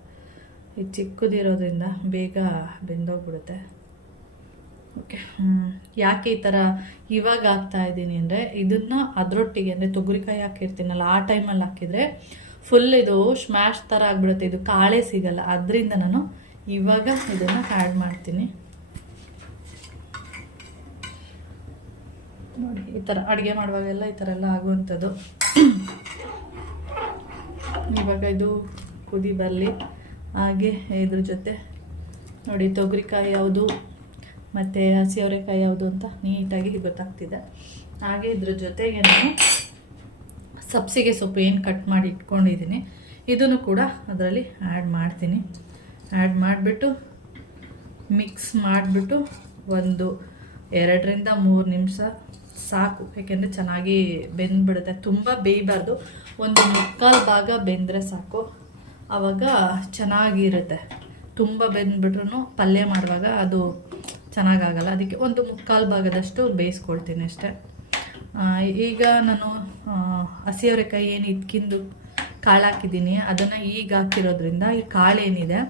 ಇದು ಚಿಕ್ಕದಿರೋದ್ರಿಂದ ಬೇಗ ಬೆಂದೋಗ್ಬಿಡುತ್ತೆ. ಓಕೆ, ಯಾಕೆ ಈ ಥರ ಇವಾಗ ಹಾಕ್ತಾಯಿದ್ದೀನಿ ಅಂದರೆ, ಇದನ್ನು ಅದರೊಟ್ಟಿಗೆ ಅಂದರೆ ತೊಗರಿಕಾಯಿ ಹಾಕಿರ್ತೀನಲ್ಲ ಆ ಟೈಮಲ್ಲಿ ಹಾಕಿದರೆ ಫುಲ್ ಇದು ಸ್ಮ್ಯಾಶ್ ಥರ ಆಗಿಬಿಡುತ್ತೆ, ಇದು ಕಾಳೇ ಸಿಗಲ್ಲ. ಅದರಿಂದ ನಾನು ಇವಾಗ ಇದನ್ನು ಆ್ಯಡ್ ಮಾಡ್ತೀನಿ. ನೋಡಿ, ಈ ಥರ ಅಡುಗೆ ಮಾಡುವಾಗೆಲ್ಲ ಈ ಥರ ಎಲ್ಲ ಆಗುವಂಥದ್ದು. ಇವಾಗ ಇದು ಕುದಿ ಬರಲಿ. ಹಾಗೆ ಇದ್ರ ಜೊತೆ ನೋಡಿ ತೊಗರಿಕಾಯಿ ಯಾವುದು ಮತ್ತು ಹಸಿ ಅವರೆಕಾಯಿ ಯಾವುದು ಅಂತ ನೀಟಾಗಿ ಗೊತ್ತಾಗ್ತಿದೆ. ಹಾಗೆ ಇದ್ರ ಜೊತೆಗೆ ನಾನು ಸಬ್ಸಿಗೆ ಸೊಪ್ಪು ಏನು ಕಟ್ ಮಾಡಿ ಇಟ್ಕೊಂಡಿದ್ದೀನಿ ಇದನ್ನು ಕೂಡ ಅದರಲ್ಲಿ ಆ್ಯಡ್ ಮಾಡ್ತೀನಿ. ಆ್ಯಡ್ ಮಾಡಿಬಿಟ್ಟು ಮಿಕ್ಸ್ ಮಾಡಿಬಿಟ್ಟು ಒಂದು 2 ರಿಂದ 3 ನಿಮಿಷ ಸಾಕು, ಏಕೆಂದರೆ ಚೆನ್ನಾಗಿ ಬೆಂದ್ಬಿಡುತ್ತೆ. ತುಂಬ ಬೇಯಬಾರ್ದು, ಒಂದು 3/4 ಭಾಗ ಬೆಂದರೆ ಸಾಕು, ಆವಾಗ ಚೆನ್ನಾಗಿರುತ್ತೆ. ತುಂಬ ಬೆಂದ್ಬಿಟ್ರೂ ಪಲ್ಯ ಮಾಡುವಾಗ ಅದು ಚೆನ್ನಾಗಾಗಲ್ಲ. ಅದಕ್ಕೆ ಒಂದು 3/4 ಭಾಗದಷ್ಟು ಬೇಯಿಸ್ಕೊಳ್ತೀನಿ ಅಷ್ಟೇ. ಈಗ ನಾನು ಹಸಿ ಅವರೆಕಾಯಿ ಏನು ಇದ್ಕಿಂದು ಕಾಳು ಹಾಕಿದ್ದೀನಿ ಅದನ್ನು ಈಗ ಹಾಕಿರೋದ್ರಿಂದ ಈ ಕಾಳು ಏನಿದೆ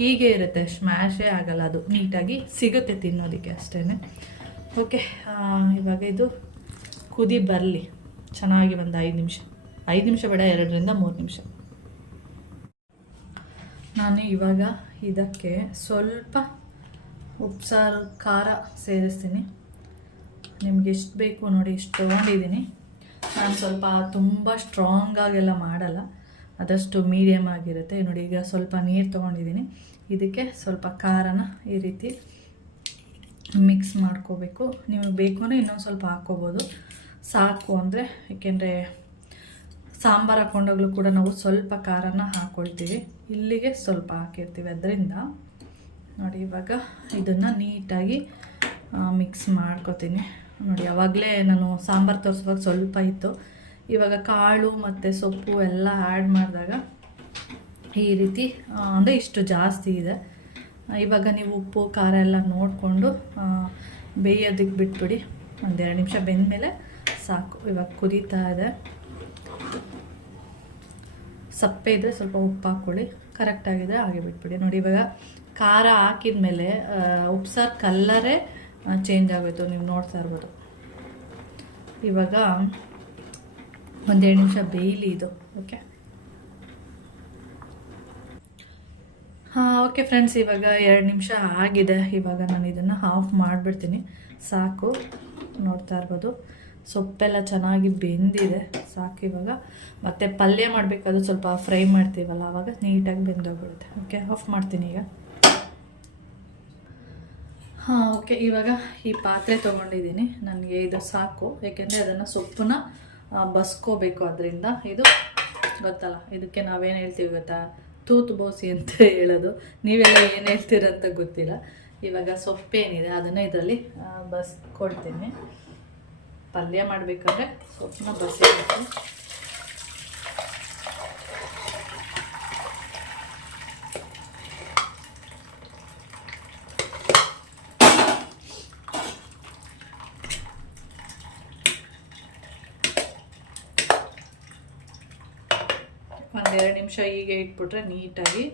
ಹೀಗೆ ಇರುತ್ತೆ, ಸ್ಮ್ಯಾಶೇ ಆಗಲ್ಲ, ಅದು ನೀಟಾಗಿ ಸಿಗುತ್ತೆ ತಿನ್ನೋದಕ್ಕೆ ಅಷ್ಟೇ. ಓಕೆ, ಇವಾಗ ಇದು ಕುದಿ ಬರಲಿ ಚೆನ್ನಾಗಿ, ಒಂದು 5 ನಿಮಿಷ ಬೇಡ, 2 ರಿಂದ 3 ನಿಮಿಷ. ನಾನು ಇವಾಗ ಇದಕ್ಕೆ ಸ್ವಲ್ಪ ಉಪ್ಸಾರು ಖಾರ ಸೇರಿಸ್ತೀನಿ. ನಿಮ್ಗೆ ಎಷ್ಟು ಬೇಕು ನೋಡಿ, ಇಷ್ಟು ತೊಗೊಂಡಿದ್ದೀನಿ. ನಾನು ಸ್ವಲ್ಪ ತುಂಬ ಸ್ಟ್ರಾಂಗಾಗೆಲ್ಲ ಮಾಡಲ್ಲ, ಆದಷ್ಟು ಮೀಡಿಯಮ್ ಆಗಿರುತ್ತೆ ನೋಡಿ. ಈಗ ಸ್ವಲ್ಪ ನೀರು ತೊಗೊಂಡಿದ್ದೀನಿ, ಇದಕ್ಕೆ ಸ್ವಲ್ಪ ಖಾರನ ಈ ರೀತಿ ಮಿಕ್ಸ್ ಮಾಡ್ಕೋಬೇಕು. ನೀವು ಬೇಕು ಅಂದರೆ ಇನ್ನೊಂದು ಸ್ವಲ್ಪ ಹಾಕ್ಕೋಬೋದು, ಸಾಕು ಅಂದರೆ, ಏಕೆಂದರೆ ಸಾಂಬಾರು ಹಾಕ್ಕೊಂಡಾಗಲೂ ಕೂಡ ನಾವು ಸ್ವಲ್ಪ ಖಾರನ ಹಾಕ್ಕೊಳ್ತೀವಿ, ಇಲ್ಲಿಗೆ ಸ್ವಲ್ಪ ಹಾಕಿರ್ತೀವಿ, ಅದರಿಂದ ನೋಡಿ ಇವಾಗ ಇದನ್ನು ನೀಟಾಗಿ ಮಿಕ್ಸ್ ಮಾಡ್ಕೊತೀನಿ. ನೋಡಿ ಆವಾಗಲೇ ನಾನು ಸಾಂಬಾರು ತೋರಿಸುವಾಗ ಸ್ವಲ್ಪ ಇತ್ತು, ಇವಾಗ ಕಾಳು ಮತ್ತು ಸೊಪ್ಪು ಎಲ್ಲ ಆ್ಯಡ್ ಮಾಡಿದಾಗ ಈ ರೀತಿ ಅಂದರೆ ಇಷ್ಟು ಜಾಸ್ತಿ ಇದೆ. ಇವಾಗ ನೀವು ಉಪ್ಪು ಖಾರ ಎಲ್ಲ ನೋಡಿಕೊಂಡು ಬೇಯೋದಕ್ಕೆ ಬಿಟ್ಬಿಡಿ. ಒಂದು 2 ನಿಮಿಷ ಬೆಂದಮೇಲೆ ಸಾಕು. ಇವಾಗ ಕುದೀತಾ ಇದೆ. ಸಪ್ಪೆ ಇದ್ದರೆ ಸ್ವಲ್ಪ ಉಪ್ಪು ಹಾಕ್ಕೊಳ್ಳಿ, ಕರೆಕ್ಟಾಗಿದೆ ಹಾಗೆ ಬಿಟ್ಬಿಡಿ. ನೋಡಿ ಇವಾಗ ಖಾರ ಹಾಕಿದ ಮೇಲೆ ಉಪ್ಸಾರು ಕಲ್ಲರೇ ಚೇಂಜ್ ಆಗೋಯ್ತು, ನೀವು ನೋಡ್ತಾ ಇರ್ಬೋದು. ಇವಾಗ ಒಂದು 2 ನಿಮಿಷ ಬೇಯಲಿ ಇದು. ಓಕೆ ಓಕೆ ಫ್ರೆಂಡ್ಸ್, ಇವಾಗ 2 ನಿಮಿಷ ಆಗಿದೆ. ಇವಾಗ ನಾನು ಇದನ್ನು ಆಫ್ ಮಾಡಿಬಿಡ್ತೀನಿ, ಸಾಕು. ನೋಡ್ತಾ ಇರ್ಬೋದು ಸೊಪ್ಪೆಲ್ಲ ಚೆನ್ನಾಗಿ ಬೆಂದಿದೆ, ಸಾಕು. ಇವಾಗ ಮತ್ತೆ ಪಲ್ಯ ಮಾಡಬೇಕಾದ್ರೆ ಸ್ವಲ್ಪ ಫ್ರೈ ಮಾಡ್ತೀವಲ್ಲ, ಆವಾಗ ನೀಟಾಗಿ ಬೆಂದೋಗ್ಬಿಡುತ್ತೆ. ಓಕೆ, ಆಫ್ ಮಾಡ್ತೀನಿ ಈಗ. ಓಕೆ, ಇವಾಗ ಈ ಪಾತ್ರೆ ತೊಗೊಂಡಿದ್ದೀನಿ. ನನಗೆ ಇದು ಸಾಕು, ಏಕೆಂದರೆ ಅದನ್ನು ಸೊಪ್ಪನ್ನ ಬಸ್ಕೋಬೇಕು. ಅದರಿಂದ ಇದು ಗೊತ್ತಲ್ಲ, ಇದಕ್ಕೆ ನಾವೇನು ಹೇಳ್ತೀವಿ ಗೊತ್ತಾ, ತೂತು ಬೋಸಿ ಅಂತ ಹೇಳೋದು. ನೀವೆಲ್ಲ ಏನು ಹೇಳ್ತೀರಂತ ಗೊತ್ತಿಲ್ಲ. ಇವಾಗ ಸೊಪ್ಪೇನಿದೆ ಅದನ್ನು ಇದರಲ್ಲಿ ಬಸ್ಕೊಳ್ತೀನಿ. ಪಲ್ಯ ಮಾಡಬೇಕಾದ್ರೆ ಸೊಪ್ಪನ್ನ ಬಸಿಬೇಕು. ಒಂದು 2 ನಿಮಿಷ ಹೀಗೆ ಇಟ್ಬಿಟ್ರೆ ನೀಟಾಗಿ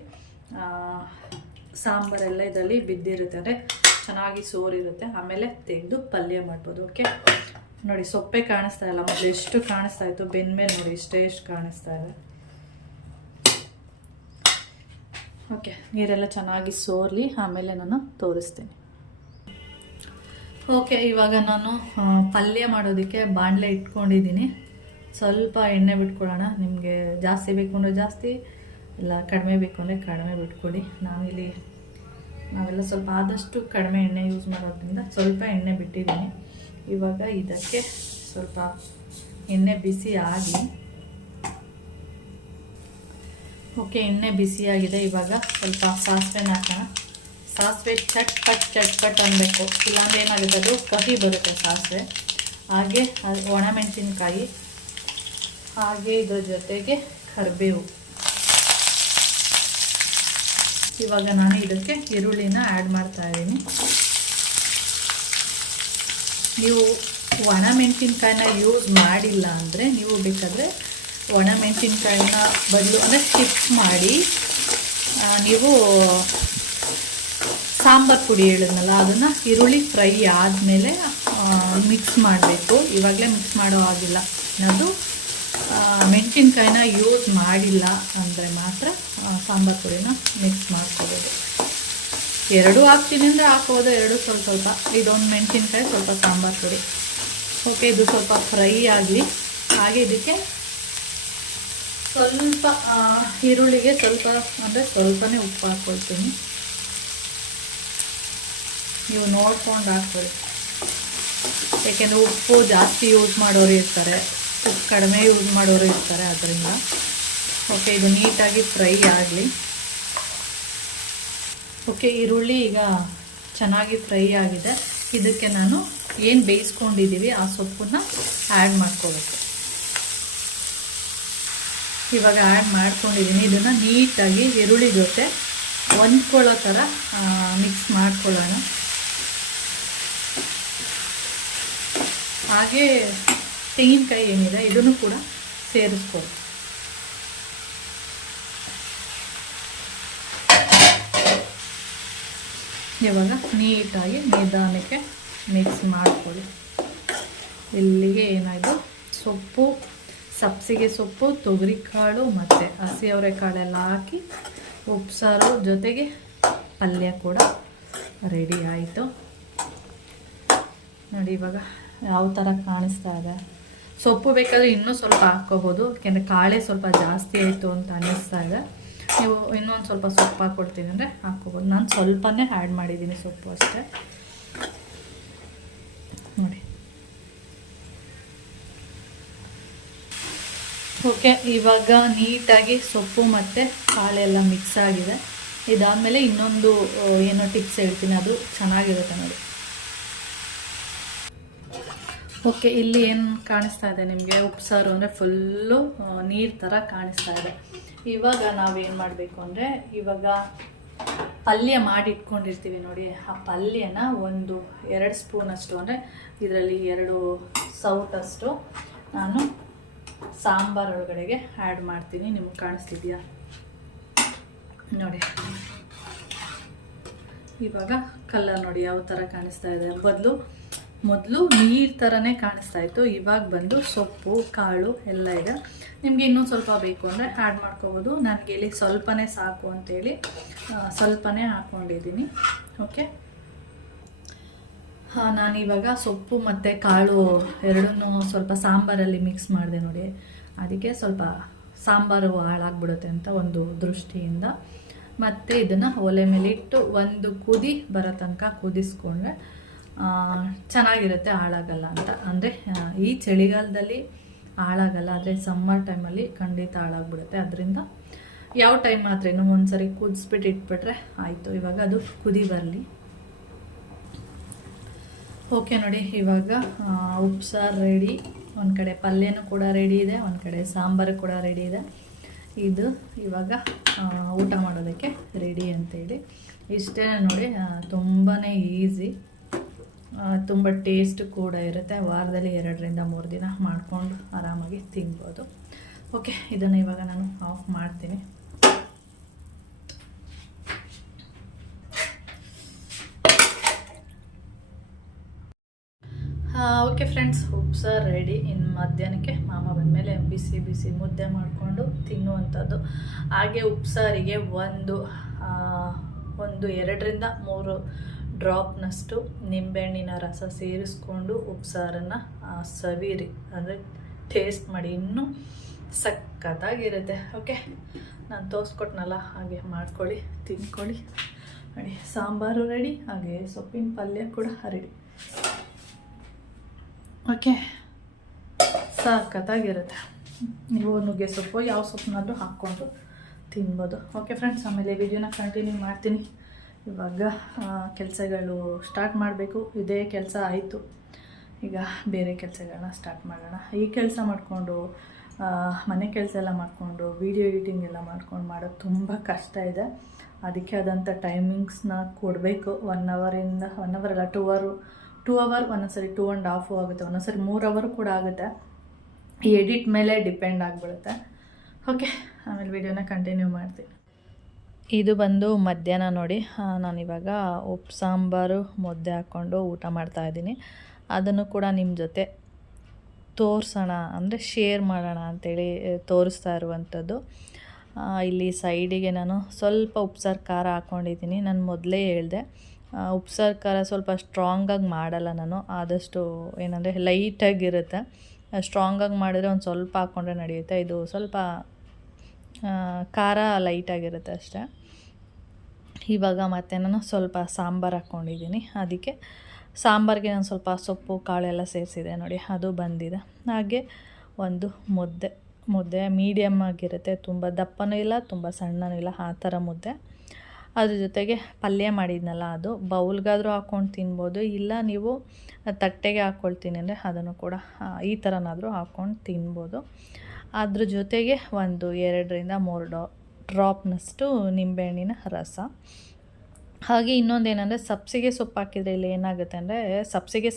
ಸಾಂಬಾರೆಲ್ಲ ಇದರಲ್ಲಿ ಬಿದ್ದಿರುತ್ತೆ, ಅಂದರೆ ಚೆನ್ನಾಗಿ ಸೋರಿರುತ್ತೆ. ಆಮೇಲೆ ತೆಗೆದು ಪಲ್ಯ ಮಾಡ್ಬೋದು. ಓಕೆ, ನೋಡಿ ಸೊಪ್ಪೆ ಕಾಣಿಸ್ತಾ ಇಲ್ಲ, ಮೊದಲು ಎಷ್ಟು ಕಾಣಿಸ್ತಾ ಇತ್ತು, ಬೆಂದ್ಮೇಲೆ ನೋಡಿ ಎಷ್ಟು ಕಾಣಿಸ್ತಾ ಇದೆ. ಓಕೆ, ನೀರೆಲ್ಲ ಚೆನ್ನಾಗಿ ಸೋರಲಿ, ಆಮೇಲೆ ನಾನು ತೋರಿಸ್ತೀನಿ. ಓಕೆ, ಇವಾಗ ನಾನು ಪಲ್ಯ ಮಾಡೋದಕ್ಕೆ ಬಾಣಲೆ ಇಟ್ಕೊಂಡಿದ್ದೀನಿ. ಸ್ವಲ್ಪ ಎಣ್ಣೆ ಬಿಟ್ಕೊಳ್ಳೋಣ. ನಿಮಗೆ ಜಾಸ್ತಿ ಬೇಕು ಅಂದರೆ ಜಾಸ್ತಿ, ಇಲ್ಲ ಕಡಿಮೆ ಬೇಕು ಅಂದರೆ ಕಡಿಮೆ ಬಿಟ್ಕೊಳ್ಳಿ. ನಾವೆಲ್ಲ ಸ್ವಲ್ಪ ಆದಷ್ಟು ಕಡಿಮೆ ಎಣ್ಣೆ ಯೂಸ್ ಮಾಡೋದ್ರಿಂದ ಸ್ವಲ್ಪ ಎಣ್ಣೆ ಬಿಟ್ಟಿದ್ದೀನಿ. ಇವಾಗ ಇದಕ್ಕೆ ಸ್ವಲ್ಪ ಎಣ್ಣೆ ಬಿಸಿ ಆಗಿ, ಓಕೆ ಎಣ್ಣೆ ಬಿಸಿಯಾಗಿದೆ. ಇವಾಗ ಸ್ವಲ್ಪ ಸಾಸಿವೆನ ಹಾಕೋಣ. ಸಾಸಿವೆ ಚಟ್ಪಟ್ ಅನ್ನಬೇಕು, ಇಲ್ಲಾಂದ್ರೆ ಏನಾಗುತ್ತೆ ಅದು ಕಹಿ ಬರುತ್ತೆ ಸಾಸಿವೆ. ಹಾಗೆ ಒಣಮೆಣಸಿನ್ಕಾಯಿ, ಹಾಗೆ ಇದ್ರ ಜೊತೆಗೆ ಕರಿಬೇವು. ಇವಾಗ ನಾನು ಇದಕ್ಕೆ ಈರುಳ್ಳಿನ ಆ್ಯಡ್ ಮಾಡ್ತಾ ಇದ್ದೀನಿ. ನೀವು ಒಣಮೆಣಸಿನ್ಕಾಯಿನ ಯೂಸ್ ಮಾಡಿಲ್ಲ ಅಂದರೆ ನೀವು ಬೇಕಾದರೆ ಒಣಮೆಣಸಿನ್ಕಾಯಿನ ಬದಲು ಅಂದರೆ ಸ್ಕಿಪ್ ಮಾಡಿ ನೀವು ಸಾಂಬಾರು ಪುಡಿ ಹೇಳಿದ್ನಲ್ಲ ಅದನ್ನು ಈರುಳ್ಳಿ ಫ್ರೈ ಆದಮೇಲೆ ಮಿಕ್ಸ್ ಮಾಡಬೇಕು. ಇವಾಗಲೇ ಮಿಕ್ಸ್ ಮಾಡೋ ಆಗಿಲ್ಲ. ಅದು ಮೆಣಸಿನ್ಕಾಯಿನ ಯೂಸ್ ಮಾಡಿಲ್ಲ ಅಂದರೆ ಮಾತ್ರ ಸಾಂಬಾರು ಪುಡಿನ ಮಿಕ್ಸ್ ಮಾಡ್ಕೋಬೋದು. 2 ಹಾಕ್ತೀನಿ ಅಂದರೆ ಹಾಕೋದು, 2 ಸ್ವಲ್ಪ ಸ್ವಲ್ಪ. ಇದೊಂದು ಮೆಣಸಿನ್ಕಾಯಿ, ಸ್ವಲ್ಪ ಸಾಂಬಾರು ಪುಡಿ. ಓಕೆ, ಇದು ಸ್ವಲ್ಪ ಫ್ರೈ ಆಗಲಿ. ಹಾಗೆ ಇದಕ್ಕೆ ಸ್ವಲ್ಪ ಈರುಳ್ಳಿಗೆ ಸ್ವಲ್ಪ ಅಂದರೆ ಸ್ವಲ್ಪನೇ ಉಪ್ಪು ಹಾಕ್ಕೊಳ್ತೀನಿ. ನೀವು ನೋಡ್ಕೊಂಡು ಹಾಕ್ಕೊಳ್ಳಿ, ಏಕೆಂದರೆ ಉಪ್ಪು ಜಾಸ್ತಿ ಯೂಸ್ ಮಾಡೋರು ಇರ್ತಾರೆ, ಉಪ್ಪು ಕಡಿಮೆ ಯೂಸ್ ಮಾಡೋರು ಇರ್ತಾರೆ, ಅದರಿಂದ. ಓಕೆ, ಇದು ನೀಟಾಗಿ ಫ್ರೈ ಆಗಲಿ. ಓಕೆ, ಈರುಳ್ಳಿ ಈಗ ಚೆನ್ನಾಗಿ ಫ್ರೈ ಆಗಿದೆ. ಇದಕ್ಕೆ ನಾನು ಏನು ಬೇಯಿಸ್ಕೊಂಡಿದ್ದೀವಿ ಆ ಸೊಪ್ಪನ್ನು ಆ್ಯಡ್ ಮಾಡ್ಕೋಬೇಕು. ಇವಾಗ ಆ್ಯಡ್ ಮಾಡ್ಕೊಂಡಿದ್ದೀನಿ. ಇದನ್ನು ನೀಟಾಗಿ ಈರುಳ್ಳಿ ಜೊತೆ ಹೊಂದ್ಕೊಳ್ಳೋ ಥರ ಮಿಕ್ಸ್ ಮಾಡ್ಕೊಳ್ಳೋಣ. ಹಾಗೆ ತೆಂಗಿನಕಾಯಿ ಏನಿದೆ ಇದನ್ನು ಕೂಡ ಸೇರಿಸ್ಕೊಳ್ಳಿ. ಇವಾಗ ನೀಟಾಗಿ ನಿಧಾನಕ್ಕೆ ಮಿಕ್ಸ್ ಮಾಡ್ಕೊಳ್ಳಿ. ಇಲ್ಲಿಗೆ ಏನಾಯಿತು, ಸೊಪ್ಪು, ಸಬ್ಸಿಗೆ ಸೊಪ್ಪು, ತೊಗರಿಕಾಳು ಮತ್ತು ಹಸಿ ಅವರೆಕಾಳೆಲ್ಲ ಹಾಕಿ ಉಪ್ಸಾರು ಜೊತೆಗೆ ಪಲ್ಯ ಕೂಡ ರೆಡಿ ಆಯಿತು. ನೋಡಿ ಇವಾಗ ಯಾವ ಥರ ಕಾಣಿಸ್ತಾ ಇದೆ. ಸೊಪ್ಪು ಬೇಕಾದರೆ ಇನ್ನೂ ಸ್ವಲ್ಪ ಹಾಕ್ಕೋಬೋದು, ಯಾಕೆಂದರೆ ಕಾಳೆ ಸ್ವಲ್ಪ ಜಾಸ್ತಿ ಆಯಿತು ಅಂತ ಅನ್ನಿಸ್ತಾ ಇದೆ. ನೀವು ಇನ್ನೊಂದು ಸ್ವಲ್ಪ ಸೊಪ್ಪು ಹಾಕ್ಕೊಡ್ತೀನಿ ಅಂದರೆ ಹಾಕ್ಕೋಬೋದು. ನಾನು ಸ್ವಲ್ಪನೇ ಆ್ಯಡ್ ಮಾಡಿದ್ದೀನಿ ಸೊಪ್ಪು ಅಷ್ಟೇ. ನೋಡಿ ಓಕೆ, ಇವಾಗ ನೀಟಾಗಿ ಸೊಪ್ಪು ಮತ್ತು ಕಾಳೆಲ್ಲ ಮಿಕ್ಸ್ ಆಗಿದೆ. ಇದಾದಮೇಲೆ ಇನ್ನೊಂದು ಏನೋ ಟಿಪ್ಸ್ ಹೇಳ್ತೀನಿ, ಅದು ಚೆನ್ನಾಗಿರುತ್ತೆ ನೋಡಿ. ಓಕೆ, ಇಲ್ಲಿ ಏನು ಕಾಣಿಸ್ತಾ ಇದೆ ನಿಮಗೆ, ಉಪ್ಸಾರು ಅಂದರೆ ಫುಲ್ಲು ನೀರು ಥರ ಕಾಣಿಸ್ತಾ ಇದೆ. ಇವಾಗ ನಾವೇನು ಮಾಡಬೇಕು ಅಂದರೆ, ಇವಾಗ ಪಲ್ಯ ಮಾಡಿ ಇಟ್ಕೊಂಡಿರ್ತೀವಿ ನೋಡಿ, ಆ ಪಲ್ಯನ 1-2 ಸ್ಪೂನಷ್ಟು ಅಂದರೆ ಇದರಲ್ಲಿ 2 ಸೌಟಷ್ಟು ನಾನು ಸಾಂಬಾರು ಒಳಗಡೆಗೆ ಆ್ಯಡ್ ಮಾಡ್ತೀನಿ. ನಿಮ್ಗೆ ಕಾಣಿಸ್ತಿದೆಯಾ ನೋಡಿ. ಇವಾಗ ಕಲರ್ ನೋಡಿ ಯಾವ ಥರ ಕಾಣಿಸ್ತಾ ಇದೆ. ಮೊದಲು ನೀರು ಥರನೇ ಕಾಣಿಸ್ತಾ ಇತ್ತು, ಇವಾಗ ಬಂದು ಸೊಪ್ಪು ಕಾಳು ಎಲ್ಲ ಇದೆ. ನಿಮಗೆ ಇನ್ನೂ ಸ್ವಲ್ಪ ಬೇಕು ಅಂದರೆ ಆ್ಯಡ್ ಮಾಡ್ಕೋಬೋದು. ನನಗೆ ಇಲ್ಲಿ ಸ್ವಲ್ಪನೇ ಸಾಕು ಅಂತೇಳಿ ಸ್ವಲ್ಪನೇ ಹಾಕ್ಕೊಂಡಿದ್ದೀನಿ. ಓಕೆ, ನಾನಿವಾಗ ಸೊಪ್ಪು ಮತ್ತು ಕಾಳು ಎರಡನ್ನೂ ಸ್ವಲ್ಪ ಸಾಂಬಾರಲ್ಲಿ ಮಿಕ್ಸ್ ಮಾಡಿದೆ ನೋಡಿ. ಅದಕ್ಕೆ ಸ್ವಲ್ಪ ಸಾಂಬಾರು ಹಾಳಾಗ್ಬಿಡುತ್ತೆ ಅಂತ ಒಂದು ದೃಷ್ಟಿಯಿಂದ. ಮತ್ತು ಇದನ್ನು ಒಲೆ ಮೇಲೆ ಇಟ್ಟು 1 ಕುದಿ ಬರೋ ತನಕ ಕುದಿಸ್ಕೊಂಡ್ರೆ ಚೆನ್ನಾಗಿರುತ್ತೆ, ಹಾಳಾಗಲ್ಲ ಅಂತ. ಅಂದರೆ ಈ ಚಳಿಗಾಲದಲ್ಲಿ ಹಾಳಾಗಲ್ಲ, ಆದರೆ ಸಮ್ಮರ್ ಟೈಮಲ್ಲಿ ಖಂಡಿತ ಹಾಳಾಗ್ಬಿಡುತ್ತೆ. ಅದರಿಂದ ಯಾವ ಟೈಮ್ ಮಾತ್ರ ಒಂದ್ಸರಿ ಕುದಿಸ್ಬಿಟ್ಟು ಇಟ್ಬಿಟ್ರೆ ಆಯಿತು. ಇವಾಗ ಅದು ಕುದಿ ಬರಲಿ. ಓಕೆ ನೋಡಿ, ಇವಾಗ ಉಪ್ಸಾರು ರೆಡಿ. ಒಂದು ಕಡೆ ಪಲ್ಯನೂ ಕೂಡ ರೆಡಿ ಇದೆ, ಒಂದು ಕಡೆ ಸಾಂಬಾರು ಕೂಡ ರೆಡಿ ಇದೆ. ಇದು ಇವಾಗ ಊಟ ಮಾಡೋದಕ್ಕೆ ರೆಡಿ ಅಂತೇಳಿ. ಇಷ್ಟೇ ನೋಡಿ, ತುಂಬಾ ಈಸಿ, ತುಂಬ ಟೇಸ್ಟ್ ಕೂಡ ಇರುತ್ತೆ. ವಾರದಲ್ಲಿ 2-3 ದಿನ ಮಾಡ್ಕೊಂಡು ಆರಾಮಾಗಿ ತಿನ್ಬೋದು. ಓಕೆ, ಇದನ್ನು ಇವಾಗ ನಾನು ಆಫ್ ಮಾಡ್ತೀನಿ. ಓಕೆ ಫ್ರೆಂಡ್ಸ್, ಉಪ್ಸಾರು ರೆಡಿ. ಇನ್ನು ಮಧ್ಯಾಹ್ನಕ್ಕೆ ಮಾಮ ಬಂದಮೇಲೆ ಬಿಸಿ ಬಿಸಿ ಮುದ್ದೆ ಮಾಡಿಕೊಂಡು ತಿನ್ನುವಂಥದ್ದು. ಹಾಗೆ ಉಪ್ಸಾರಿಗೆ ಒಂದು 2-3 ಡ್ರಾಪ್ನಷ್ಟು ನಿಂಬೆಹಣ್ಣಿನ ರಸ ಸೇರಿಸ್ಕೊಂಡು ಉಪ್ಸಾರನ್ನು ಸವಿರಿ, ಅಂದರೆ ಟೇಸ್ಟ್ ಮಾಡಿ, ಇನ್ನೂ ಸಖತ್ತಾಗಿರುತ್ತೆ. ಓಕೆ, ನಾನು ತೋರಿಸ್ಕೊಟ್ನಲ್ಲ, ಹಾಗೆ ಮಾಡ್ಕೊಳ್ಳಿ, ತಿನ್ಕೊಳ್ಳಿ ನೋಡಿ. ಸಾಂಬಾರು ರೆಡಿ, ಹಾಗೆ ಸೊಪ್ಪಿನ ಪಲ್ಯ ಕೂಡ ರೆಡಿ. ಓಕೆ, ಸಖತ್ತಾಗಿರುತ್ತೆ. ನೀವು ನುಗ್ಗೆ ಸೊಪ್ಪು ಯಾವ ಸೊಪ್ಪನ್ನಾದರೂ ಹಾಕ್ಕೊಂಡು ತಿನ್ಬೋದು. ಓಕೆ ಫ್ರೆಂಡ್ಸ್, ಆಮೇಲೆ ವಿಡಿಯೋನ ಕಂಟಿನ್ಯೂ ಮಾಡ್ತೀನಿ. ಇವಾಗ ಕೆಲಸಗಳು ಸ್ಟಾರ್ಟ್ ಮಾಡಬೇಕು. ಇದೇ ಕೆಲಸ ಆಯಿತು, ಈಗ ಬೇರೆ ಕೆಲಸಗಳನ್ನ ಸ್ಟಾರ್ಟ್ ಮಾಡೋಣ. ಈ ಕೆಲಸ ಮಾಡಿಕೊಂಡು ಮನೆ ಕೆಲಸ ಎಲ್ಲ ಮಾಡಿಕೊಂಡು ವಿಡಿಯೋ ಎಡಿಟಿಂಗ್ ಎಲ್ಲ ಮಾಡೋದು ತುಂಬ ಕಷ್ಟ ಇದೆ. ಅದಕ್ಕೆ ಆದಂಥ ಟೈಮಿಂಗ್ಸ್ನ ಕೊಡಬೇಕು. 1 ಅವರಿಂದ 1 ಅವರ್ ಅಲ್ಲ, 2 ಅವರ್, ಒಂದೊಂದ್ಸರಿ 2.5 ಆಗುತ್ತೆ, ಒಂದೊಂದ್ಸರಿ 3 ಅವರ್ ಕೂಡ ಆಗುತ್ತೆ. ಈ ಎಡಿಟ್ ಮೇಲೆ ಡಿಪೆಂಡ್ ಆಗಿಬಿಡುತ್ತೆ. ಓಕೆ, ಆಮೇಲೆ ವಿಡಿಯೋನ ಕಂಟಿನ್ಯೂ ಮಾಡ್ತೀನಿ. ಇದು ಬಂದು ಮಧ್ಯಾಹ್ನ ನೋಡಿ. ನಾನಿವಾಗ ಉಪ್ಪು ಸಾಂಬಾರು ಮುದ್ದೆ ಹಾಕ್ಕೊಂಡು ಊಟ ಮಾಡ್ತಾಯಿದ್ದೀನಿ. ಅದನ್ನು ಕೂಡ ನಿಮ್ಮ ಜೊತೆ ತೋರಿಸೋಣ, ಅಂದರೆ ಶೇರ್ ಮಾಡೋಣ ಅಂಥೇಳಿ ತೋರಿಸ್ತಾ ಇರುವಂಥದ್ದು. ಇಲ್ಲಿ ಸೈಡಿಗೆ ನಾನು ಸ್ವಲ್ಪ ಉಪ್ಸಾರು ಖಾರ ಹಾಕ್ಕೊಂಡಿದ್ದೀನಿ. ನಾನು ಮೊದಲೇ ಹೇಳಿದೆ, ಉಪ್ಸಾರು ಖಾರ ಸ್ವಲ್ಪ ಸ್ಟ್ರಾಂಗಾಗಿ ಮಾಡಲ್ಲ ನಾನು, ಆದಷ್ಟು ಏನಂದರೆ ಲೈಟಾಗಿರುತ್ತೆ. ಸ್ಟ್ರಾಂಗಾಗಿ ಮಾಡಿದರೆ ಒಂದು ಸ್ವಲ್ಪ ಹಾಕ್ಕೊಂಡ್ರೆ ನಡೆಯುತ್ತೆ. ಇದು ಸ್ವಲ್ಪ ಖಾರ ಲೈಟಾಗಿರುತ್ತೆ ಅಷ್ಟೇ. ಇವಾಗ ಮತ್ತೆ ನಾನು ಸ್ವಲ್ಪ ಸಾಂಬಾರು ಹಾಕ್ಕೊಂಡಿದ್ದೀನಿ. ಅದಕ್ಕೆ ಸಾಂಬಾರಿಗೆ ನಾನು ಸ್ವಲ್ಪ ಸೊಪ್ಪು ಕಾಳೆಲ್ಲ ಸೇರಿಸಿದೆ ನೋಡಿ, ಅದು ಬಂದಿದೆ. ಹಾಗೆ ಒಂದು ಮುದ್ದೆ ಮೀಡಿಯಮ್ ಆಗಿರುತ್ತೆ, ತುಂಬ ದಪ್ಪನೂ ಇಲ್ಲ ತುಂಬ ಸಣ್ಣನೂ ಇಲ್ಲ, ಆ ಥರ ಮುದ್ದೆ. ಅದ್ರ ಜೊತೆಗೆ ಪಲ್ಯ ಮಾಡಿದ್ನಲ್ಲ, ಅದು ಬೌಲ್ಗಾದರೂ ಹಾಕ್ಕೊಂಡು ತಿನ್ಬೋದು, ಇಲ್ಲ ನೀವು ತಟ್ಟೆಗೆ ಹಾಕ್ಕೊಳ್ತೀನಿ ಅಂದರೆ ಅದನ್ನು ಕೂಡ ಈ ಥರನಾದರೂ ಹಾಕ್ಕೊಂಡು ತಿನ್ಬೋದು. ಅದ್ರ ಜೊತೆಗೆ ಒಂದು 2-3 ಡ್ರಾಪ್ನಷ್ಟು ನಿಂಬೆಹಣ್ಣಿನ ರಸ. ಹಾಗೆ ಇನ್ನೊಂದೇನೆಂದರೆ ಸಬ್ಸಿಗೆ ಸೊಪ್ಪು ಹಾಕಿದರೆ ಇಲ್ಲಿ ಏನಾಗುತ್ತೆ ಅಂದರೆ ಸಬ್ಸಿಗೆ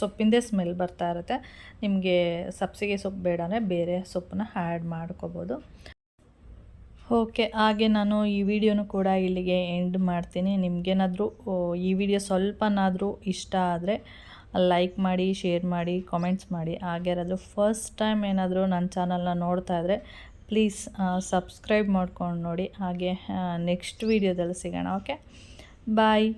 ಸೊಪ್ಪಿಂದೇ ಸ್ಮೆಲ್ ಬರ್ತಾ ಇರುತ್ತೆ. ನಿಮಗೆ ಸಬ್ಸಿಗೆ ಸೊಪ್ಪು ಬೇಡ ಅಂದರೆ ಬೇರೆ ಸೊಪ್ಪನ್ನ ಆ್ಯಡ್ ಮಾಡ್ಕೋಬೋದು. ಓಕೆ, ಹಾಗೆ ನಾನು ಈ ವಿಡಿಯೋನು ಕೂಡ ಇಲ್ಲಿಗೆ ಎಂಡ್ ಮಾಡ್ತೀನಿ. ನಿಮಗೇನಾದರೂ ಈ ವಿಡಿಯೋ ಸ್ವಲ್ಪನಾದರೂ ಇಷ್ಟ ಆದರೆ ಲೈಕ್ ಮಾಡಿ, ಶೇರ್ ಮಾಡಿ, ಕಾಮೆಂಟ್ಸ್ ಮಾಡಿ. ಹಾಗೆ ಯಾರಾದರೂ ಫಸ್ಟ್ ಟೈಮ್ ಏನಾದರೂ ನನ್ನ ಚಾನಲ್ನ ನೋಡ್ತಾ ಇದ್ದರೆ ಪ್ಲೀಸ್ ಸಬ್ಸ್ಕ್ರೈಬ್ ಮಾಡ್ಕೊಂಡು ನೋಡಿ. ಹಾಗೆ ನೆಕ್ಸ್ಟ್ ವಿಡಿಯೋದಲ್ಲಿ ಸಿಗೋಣ. ಓಕೆ, ಬಾಯ್.